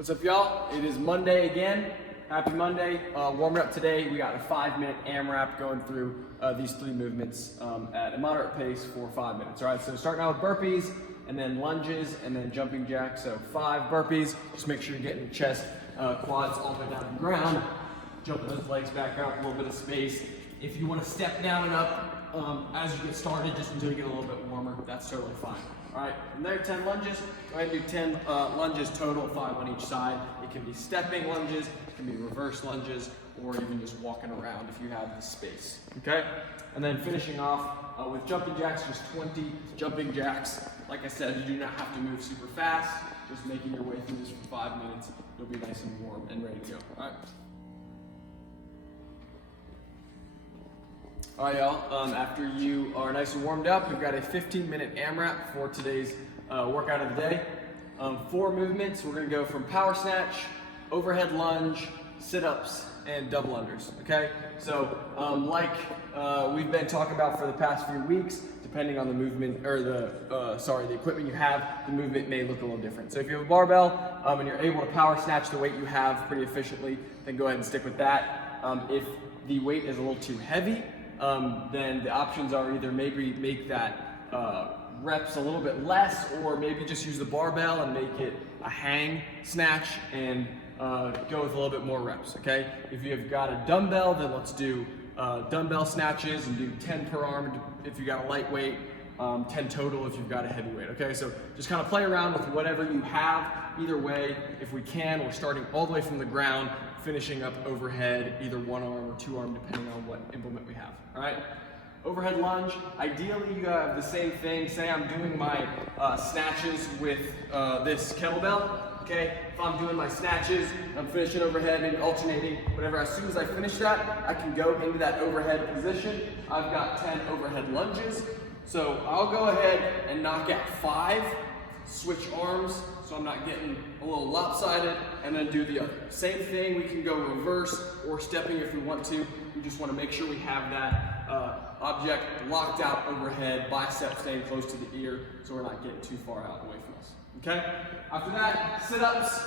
What's up, y'all? It is Monday again. Happy Monday. Warming up today. We got a 5-minute AMRAP going through these 3 movements at a moderate pace for 5 minutes. All right, so starting out with burpees, and then lunges, and then jumping jacks. So 5 burpees. Just make sure you're getting your chest, quads all the way down to the ground. Jump those legs back up, a little bit of space. If you want to step down and up as you get started, just until you get a little bit warmer, that's totally fine. All right, from there, 10 lunges. Go ahead and do 10 lunges total, 5 on each side. It can be stepping lunges, it can be reverse lunges, or even just walking around if you have the space, okay? And then finishing off with jumping jacks, just 20 jumping jacks. Like I said, you do not have to move super fast, just making your way through this for 5 minutes. You'll be nice and warm and ready to go, all right? All right, y'all, after you are nice and warmed up, we've got a 15-minute AMRAP for today's workout of the day. 4 movements. We're gonna go from power snatch, overhead lunge, sit-ups, and double unders, okay? So like we've been talking about for the past few weeks, depending on the movement, or the equipment you have, the movement may look a little different. So if you have a barbell and you're able to power snatch the weight you have pretty efficiently, then go ahead and stick with that. If the weight is a little too heavy, then the options are either maybe make that reps a little bit less, or maybe just use the barbell and make it a hang snatch and go with a little bit more reps, okay? If you've got a dumbbell, then let's do dumbbell snatches and do 10 per arm if you got a lightweight, 10 total if you've got a heavyweight, okay? So just kind of play around with whatever you have. Either way, if we can, we're starting all the way from the ground, finishing up overhead, either 1 arm or 2 arm, depending on what implement we have, all right? Overhead lunge, ideally you have the same thing. Say I'm doing my snatches with this kettlebell, okay? If I'm doing my snatches, I'm finishing overhead, maybe alternating, whatever. As soon as I finish that, I can go into that overhead position. I've got 10 overhead lunges. So I'll go ahead and knock out 5, switch arms, so I'm not getting a little lopsided, and then do the other. Same thing, we can go reverse or stepping if we want to. We just want to make sure we have that object locked out overhead, bicep staying close to the ear, so we're not getting too far out away from us, okay? After that, sit-ups.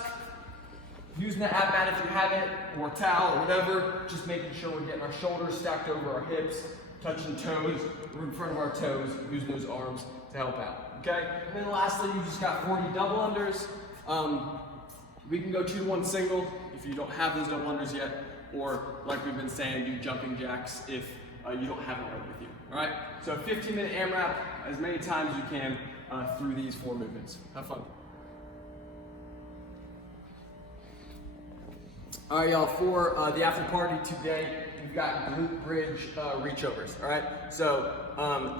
Using the ab mat if you have it, or a towel, or whatever, just making sure we're getting our shoulders stacked over our hips, touching toes, we're in front of our toes, using those arms to help out, okay? And then lastly, you just got 40 double unders. We can go 2-to-1 single if you don't have those double unders yet, or like we've been saying, do jumping jacks if you don't have it right with you, all right? So 15-minute AMRAP, as many times as you can through these 4 movements. Have fun. All right, y'all, for the after party today, we've got glute bridge reach overs, all right? So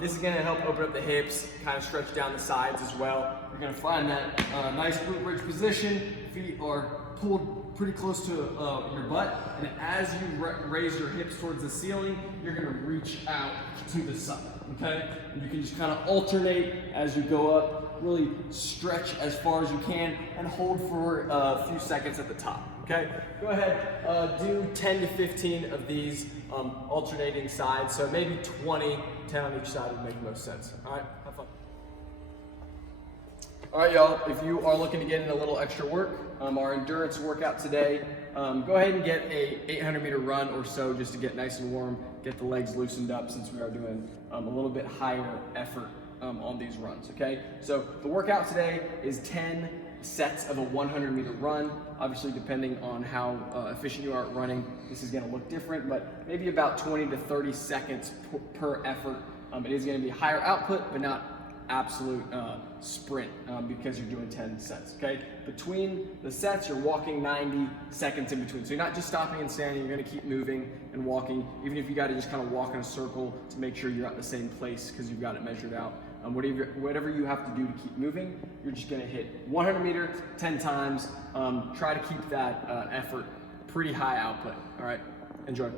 this is gonna help open up the hips, kind of stretch down the sides as well. You're gonna find that nice glute bridge position. Feet are pulled pretty close to your butt, and as you raise your hips towards the ceiling, you're gonna reach out to the side, okay? And you can just kind of alternate as you go up, really stretch as far as you can, and hold for a few seconds at the top. Okay, go ahead, do 10 to 15 of these alternating sides, so maybe 20, 10 on each side would make the most sense. All right, have fun. All right, y'all, if you are looking to get in a little extra work, our endurance workout today, go ahead and get a 800-meter run or so just to get nice and warm, get the legs loosened up since we are doing a little bit higher effort on these runs, okay? So the workout today is 10 sets of a 100-meter run. Obviously, depending on how efficient you are at running, this is gonna look different, but maybe about 20 to 30 seconds per effort. It is gonna be higher output, but not absolute sprint because you're doing 10 sets, okay? Between the sets, you're walking 90 seconds in between. So you're not just stopping and standing, you're gonna keep moving and walking, even if you gotta just kind of walk in a circle to make sure you're at the same place because you've got it measured out. Whatever you have to do to keep moving, you're just gonna hit 100 meters 10 times. Try to keep that effort pretty high output, all right? Enjoy.